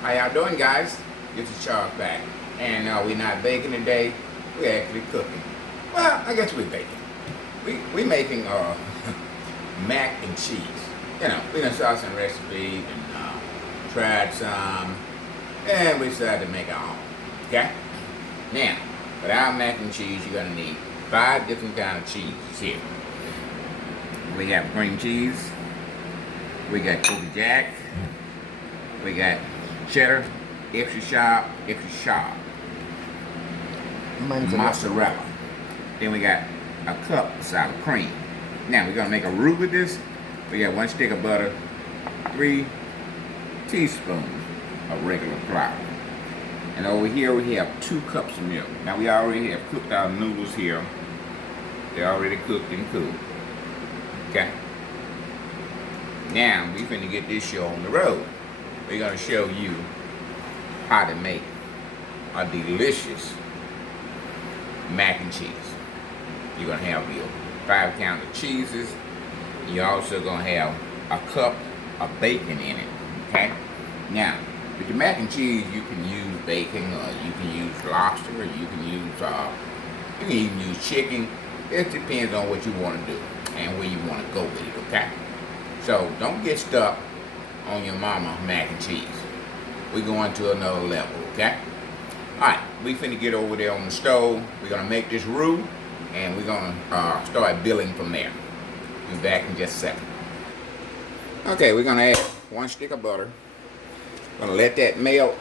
How y'all doing, guys? This is Charles back. And we're not baking today. We're actually cooking. Well, I guess we're baking. We making mac and cheese. You know, we done saw some recipes and tried some. And we decided to make our own. Okay? Now, with our mac and cheese, you're going to need 5 different kinds of cheeses here. We have cream cheese. We got Colby-Jack. We got cheddar, extra sharp, mozzarella. Then we got a cup of sour cream. Now we're gonna make a roux with this. We got 1 stick of butter, 3 teaspoons of regular flour. And over here we have 2 cups of milk. Now we already have cooked our noodles here. They're already cooked and cooled. Okay. Now we finna get this show on the road. We're going to show you how to make a delicious mac and cheese. You're going to have your 5 count of cheeses. You're also going to have a cup of bacon in it. Okay? Now, with your mac and cheese, you can use bacon, or you can use lobster, or you can even use chicken. It depends on what you want to do and where you want to go with it. Okay? So don't get stuck on your mama mac and cheese. We're going to another level, okay? Alright, we finna get over there on the stove. We're gonna make this roux, and we're gonna start building from there. Be back in just a second. Okay, we're gonna add 1 stick of butter. Gonna let that melt,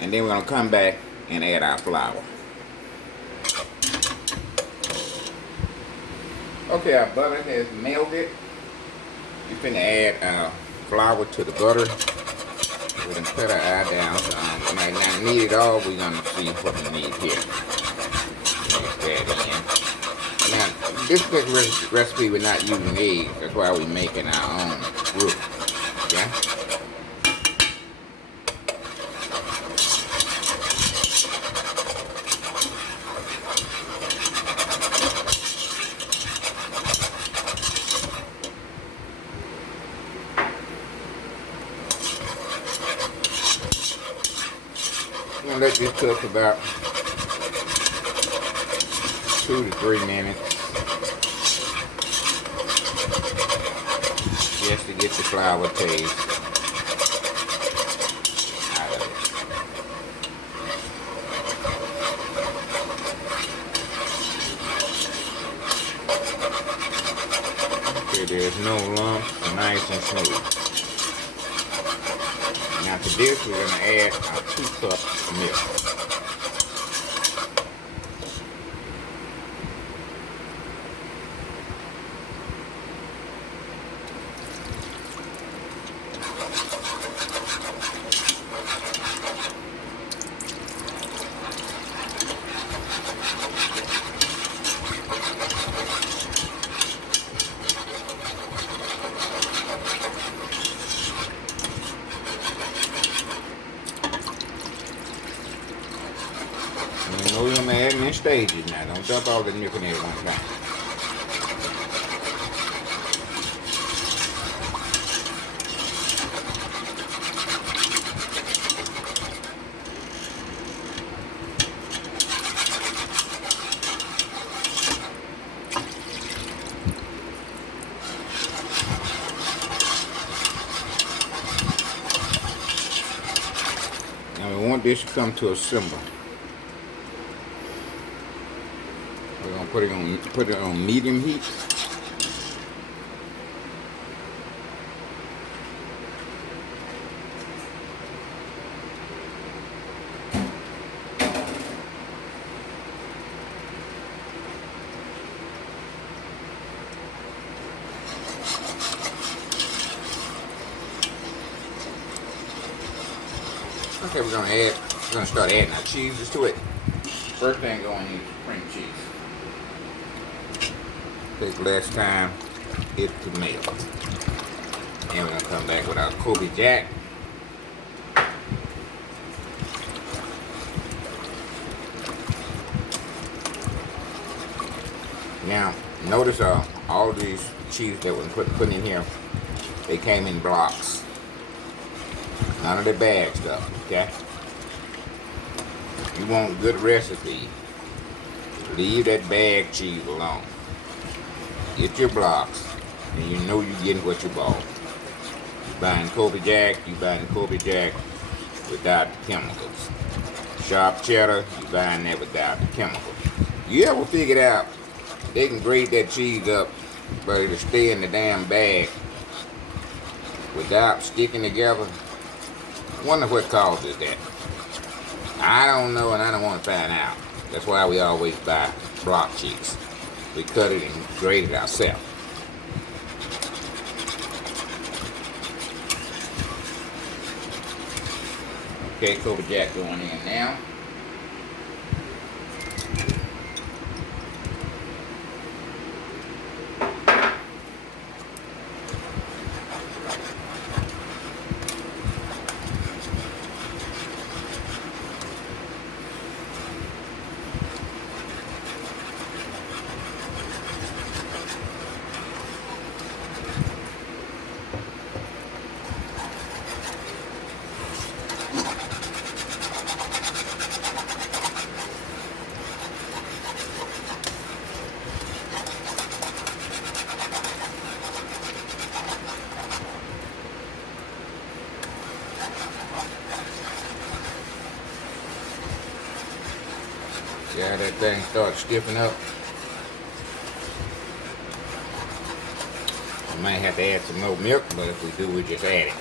and then we're gonna come back and add our flour. Okay, our butter has melted. We're finna add our flour to the butter. We're going to cut our eye down. We might not need it all. We're going to see what we need here. Mix that in. Now, this particular recipe, we're not using eggs. That's why we're making our own roux. Okay? I'm going to let this cook about 2 to 3 minutes just to get the flour taste out of it. Okay, there's no lumps, nice and smooth. Now to this, we're going to add our 2 cups of milk. You know we're going to add them in stages now. Don't dump all the milk in there at one time. Now we want this to come to a simmer. We're gonna put it on medium heat. Okay, we're gonna start adding our cheeses to it. First thing going in is cream cheese. Take less time it to melt. And we're gonna come back with our Colby-Jack. Now, notice all of these cheese that we're putting in here, they came in blocks. None of the bad stuff, okay? You want good recipe, leave that bag cheese alone. Get your blocks, and you know you're getting what you bought. You buying Colby-Jack, you buying Colby-Jack without the chemicals. Sharp cheddar, you buying that without the chemicals. You ever figured out they can grate that cheese up, but it'll stay in the damn bag without sticking together? Wonder what causes that. I don't know, and I don't want to find out. That's why we always buy block cheese. We cut it and grate it ourselves. Okay, Colby-Jack going in now. See how that thing starts stiffening up? We might have to add some more milk, but if we do, we just add it.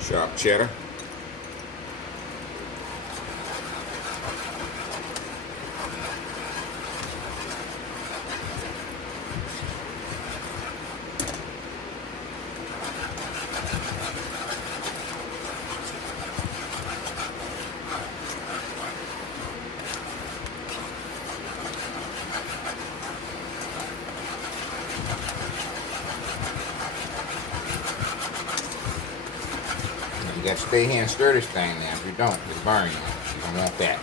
Sharp cheddar. You got to stay here and stir this thing now. If you don't, it'll burn you. You don't want that.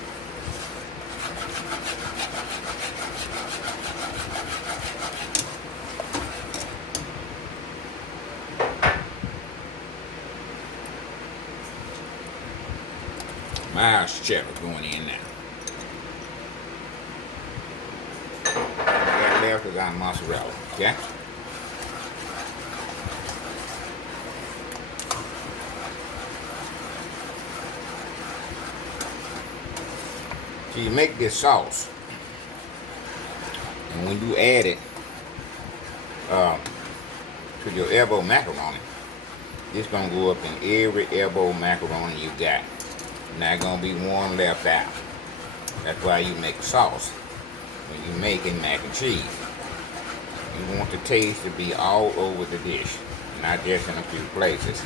Mild cheddar going in now. What we got left is our mozzarella, okay? So you make this sauce, and when you add it to your elbow macaroni, it's gonna go up in every elbow macaroni you got. Not gonna be one left out. That's why you make sauce when you're making mac and cheese. You want the taste to be all over the dish, not just in a few places.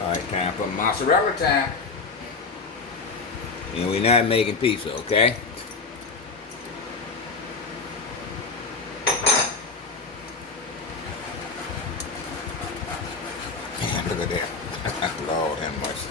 Alright, time for mozzarella time. And we're not making pizza, okay? Look at that. Lord have mercy.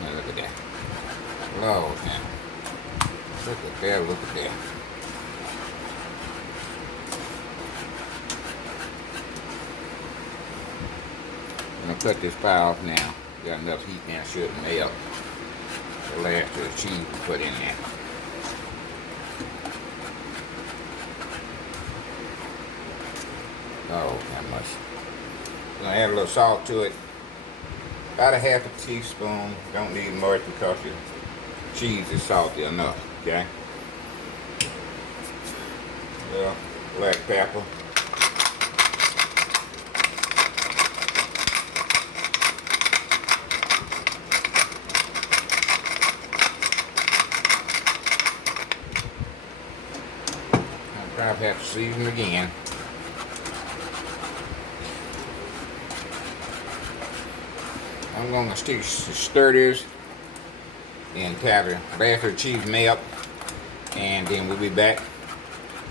Look at that. Lord now. Look at that, look at that. I'm gonna cut this pie off now. Got enough heat now, should melt the last of the cheese we put in there. Oh, that much. Gonna add a little salt to it. About a half a teaspoon. Don't need much because your cheese is salty enough, okay? Well, black pepper. I'll probably have to season again. I'm going to stir this and have the rest of the cheese melt, and then we'll be back.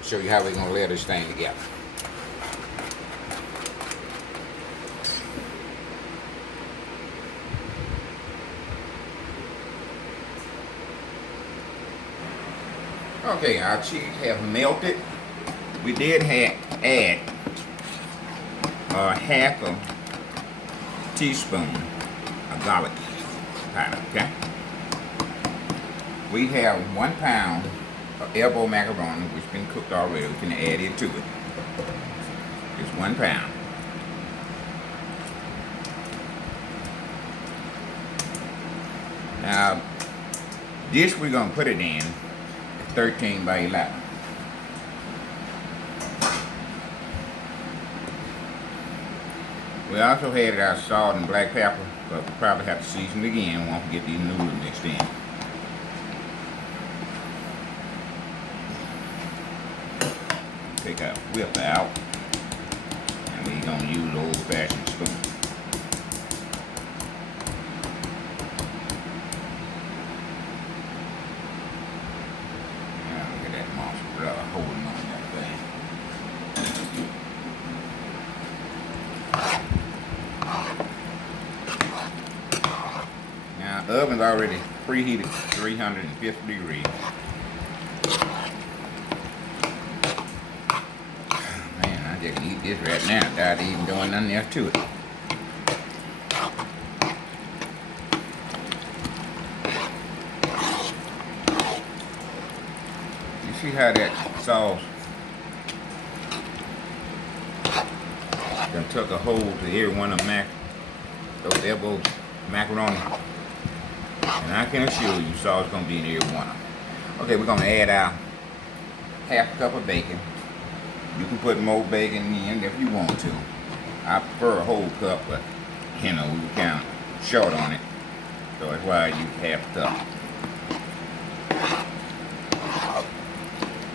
Show you how we're going to layer this thing together. Okay, our cheese have melted. We did add half a teaspoon of garlic powder, okay? We have 1 pound of elbow macaroni, which has been cooked already. We can add it to it. Just 1 pound. Now, this we're gonna put it in 13 by 11. We also added our salt and black pepper, but we'll probably have to season it again once we get these noodles mixed in. Take our whip out, and we're going to use an old-fashioned spoon. Now look at that mozzarella holding on that thing. Now the oven's already preheated to 350 degrees. I can eat this right now without even doing nothing else to it. You see how that sauce done took a hold to every one of those elbow macaroni. And I can assure you sauce is going to be in every one of them. Okay, we're going to add our half a cup of bacon. You can put more bacon in if you want to. I prefer a whole cup, but you know, we were kind of short on it. So that's why I use half a cup.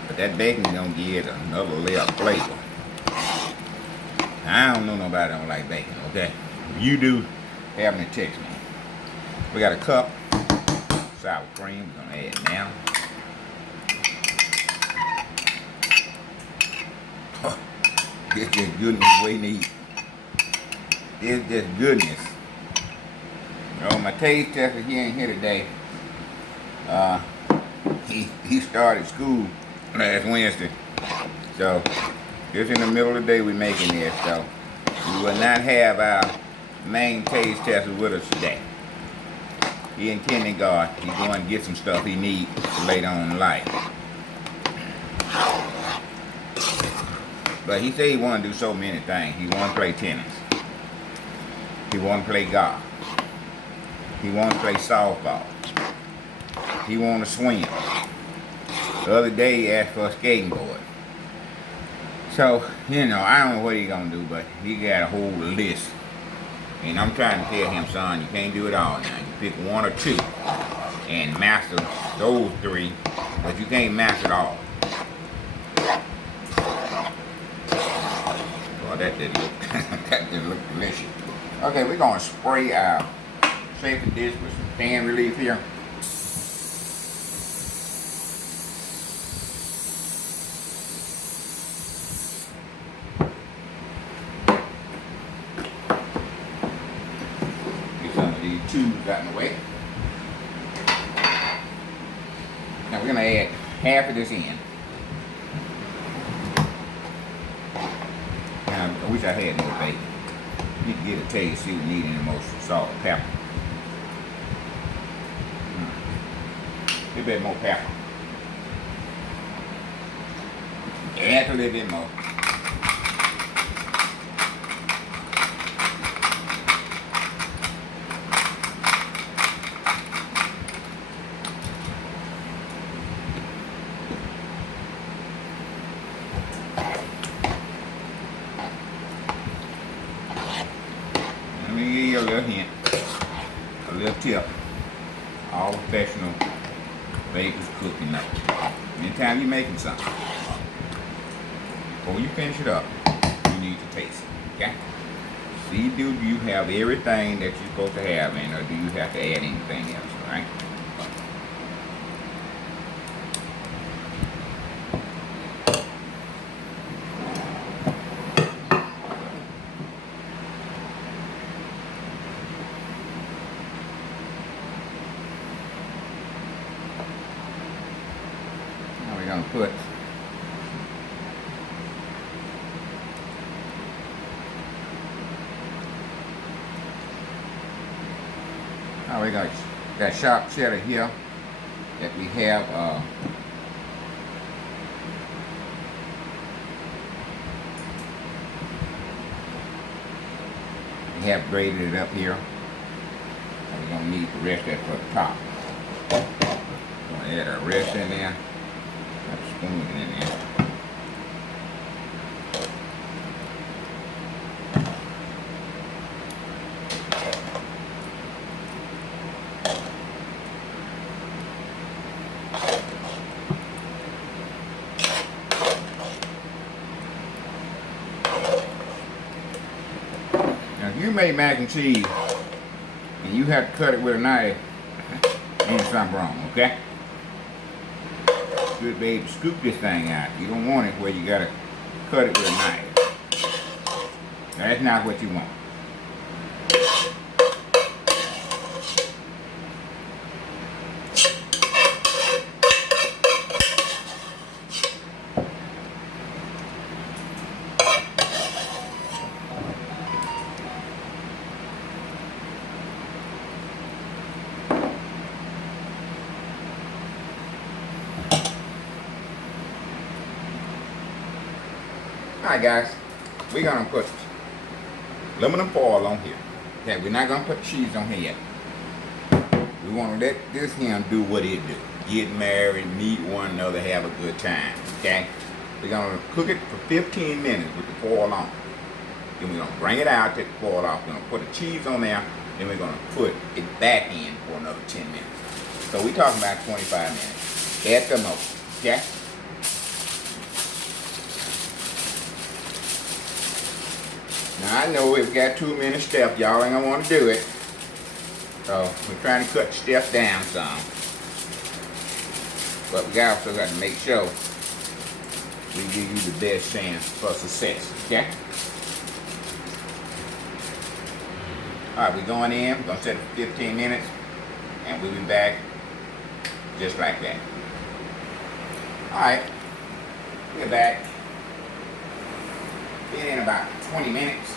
But that bacon is going to give it another layer of flavor. Now, I don't know nobody don't like bacon, okay? If you do, have them text me. We got a cup sour cream. We're going to add it now. It's just goodness we need. It's just goodness. You know, my taste tester, he ain't here today. He started school last Wednesday. So, just in the middle of the day we making this. So, we will not have our main taste tester with us today. He in kindergarten. He's going to get some stuff he needs later on in life. But he said he want to do so many things. He want to play tennis. He want to play golf. He want to play softball. He want to swim. The other day he asked for a skating board. So, you know, I don't know what he's going to do, but he got a whole list. And I'm trying to tell him, son, you can't do it all now. You pick one or two and master those three, but you can't master it all. That didn't look, that didn't look delicious. Okay, we're going to spray our safety dish with some pan relief here. Get some of these tubes out of the way. Now we're going to add half of this in. I wish I had more bacon. You can get a taste, see what you need any more salt and pepper. A little bit more pepper. Add a little bit more. little hint, a little tip. All professional bakers, cooking know. Anytime you're making something, before you finish it up, you need to taste it. Okay? See, do you have everything that you're supposed to have in, or do you have to add anything else? All right? Now we're gonna put we got sharp cheddar here that we have grated it up here. And we're gonna need the rest of that for the top. We're gonna add our rest in there. Got a spoon in there. If you make mac and cheese and you have to cut it with a knife, ain't something wrong, okay? Good baby, scoop this thing out. You don't want it where you gotta cut it with a knife. That's not what you want. Alright guys, we're gonna put aluminum foil on here. Okay, we're not gonna put cheese on here yet. We wanna let this here do what it do. Get married, meet one another, have a good time. Okay? We're gonna cook it for 15 minutes with the foil on. Then we're gonna bring it out, take the foil off. We're gonna put the cheese on there, then we're gonna put it back in for another 10 minutes. So we're talking about 25 minutes at the most. Okay? Now I know we've got too many steps. Y'all ain't gonna want to do it. So we're trying to cut the steps down some. But we also got to make sure we give you the best chance for success. Okay? Alright, we're going in. We're gonna set it for 15 minutes. And we'll be back just like that. Alright. We're back. Been in about 20 minutes.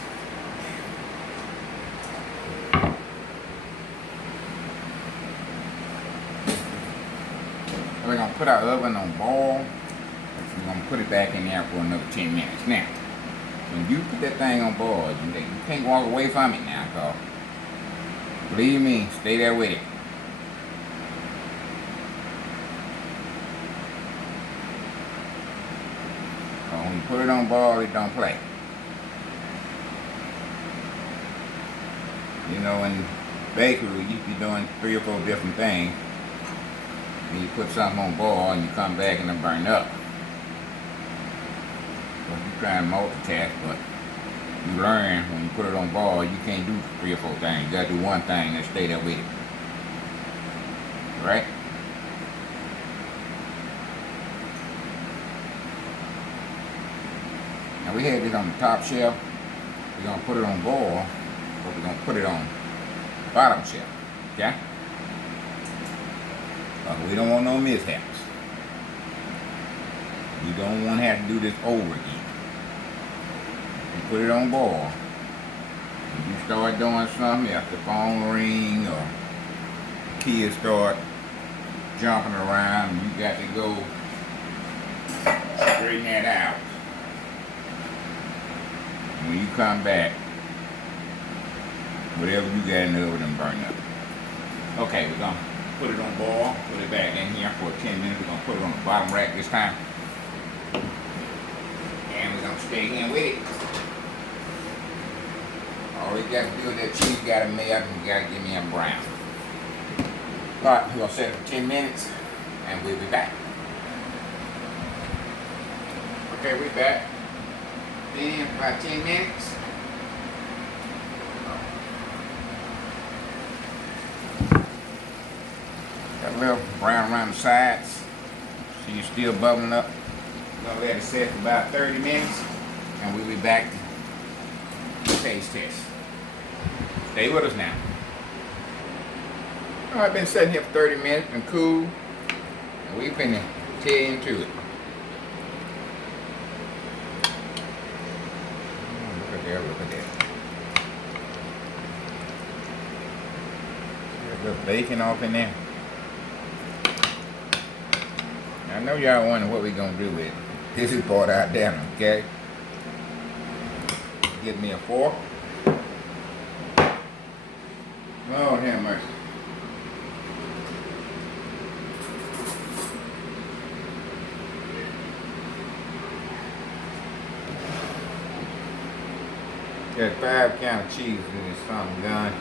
We're going to put our oven on boil. We're going to put it back in there for another 10 minutes. Now, when you put that thing on boil, you can't walk away from it now, because believe me, stay there with it. When you put it on boil, it don't play. You know, in bakery, you be doing 3 or 4 different things. And you put something on boil and you come back and it burn up. So you try and multitask, but you learn when you put it on boil, you can't do 3 or 4 things. You gotta do one thing and stay there with it. Right? Now we had this on the top shelf. We're gonna put it on boil, but we're gonna put it on the bottom shelf. Okay? We don't want no mishaps. You don't want to have to do this over again. You put it on boil. If you start doing something, if the phone ring or kids start jumping around, you got to go straighten that out. When you come back, whatever you got in the oven burn up. Okay, we're gonna put it on boil, put it back in here for 10 minutes. We're gonna put it on the bottom rack this time. And we're gonna stay in with it All you got to do is that cheese got to melt and you got to give me a brown. Alright, we're going to set it for 10 minutes and we'll be back. Okay, we're back. Been about 10 minutes. Got a little brown around the sides. See, it's still bubbling up. We're going to let it set for about 30 minutes and we'll be back to taste test. Stay with us now. I've been sitting here for 30 minutes and cool, and we've been tear into it. Look at there, look at that. There's a little bacon off in there. I know y'all wondering what we're gonna do with it. This is brought out down, okay? Give me a fork. Lord have mercy. Got 5 count of cheese in this something gun.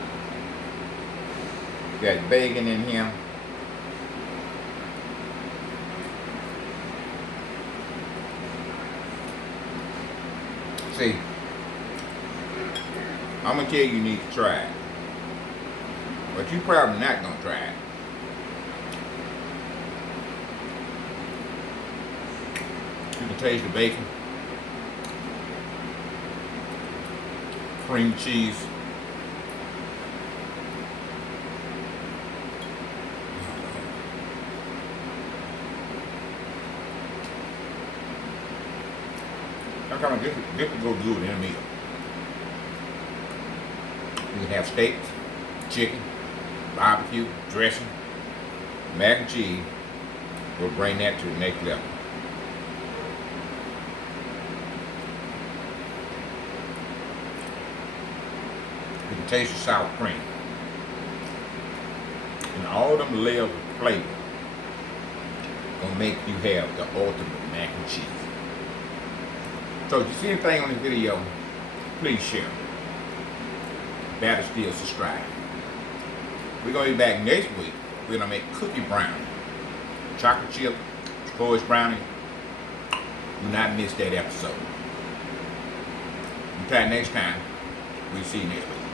Got bacon in here. See, I'm gonna tell you need to try it. But you probably not gonna try it. You can taste the bacon. Cream cheese. I'm talking about this would go good in a meal. You can have steaks, chicken, barbecue, dressing, mac and cheese. We'll bring that to the next level. You can taste the sour cream. And all them layers of flavor gonna make you have the ultimate mac and cheese. So if you see anything on this video, please share. Better still, subscribe. We're gonna be back next week. We're gonna make cookie brownie, chocolate chip, porridge brownie. Do not miss that episode. Until next time, we'll see you next week.